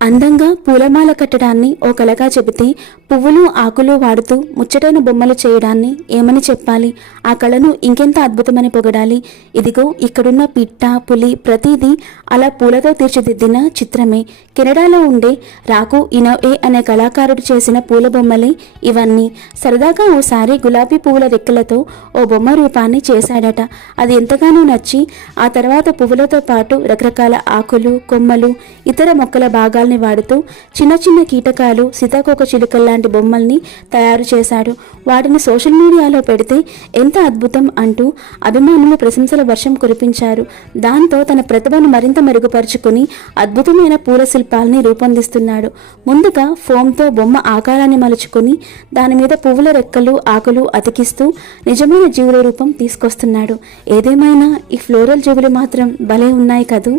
అందంగా పూలమాల కట్టడాన్ని ఓ కళగా చెబితే పువ్వులు ఆకులు వాడుతూ ముచ్చటైన బొమ్మలు చేయడాన్ని ఏమని చెప్పాలి? ఆ కళను ఇంకెంత అద్భుతమని పొగడాలి? ఇదిగో ఇక్కడున్న పిట్ట పులి ప్రతిదీ అలా పూలతో తీర్చిదిద్దిన చిత్రమే. కెనడాలో ఉండే రాకు ఇనోఏ అనే కళాకారుడు చేసిన పూల బొమ్మలే ఇవన్నీ. సరదాగా ఓసారి గులాబీ పువ్వుల రెక్కలతో ఓ బొమ్మ రూపాన్ని చేశాడట. అది ఎంతగానో నచ్చి ఆ తర్వాత పువ్వులతో పాటు రకరకాల ఆకులు కొమ్మలు ఇతర మొక్కల భాగాలు వాడుతూ చిన్న చిన్న కీటకాలు సీతాకోక చిలుకల లాంటి బొమ్మల్ని తయారు చేశాడు. వాటిని సోషల్ మీడియాలో పెడితే ఎంత అద్భుతం అంటూ అభిమానులు ప్రశంసల వర్షం కురిపించారు. దాంతో తన ప్రతిభను మరింత మెరుగుపరుచుకుని అద్భుతమైన పూల శిల్పాలని రూపొందిస్తున్నాడు. ముందుగా ఫోమ్తో బొమ్మ ఆకారాన్ని మలుచుకుని దాని మీద పువ్వుల రెక్కలు ఆకులు అతికిస్తూ నిజమైన జీవుల రూపం తీసుకొస్తున్నాడు. ఏదేమైనా ఈ ఫ్లోరల్ జీవులు మాత్రం భలే ఉన్నాయి కదూ.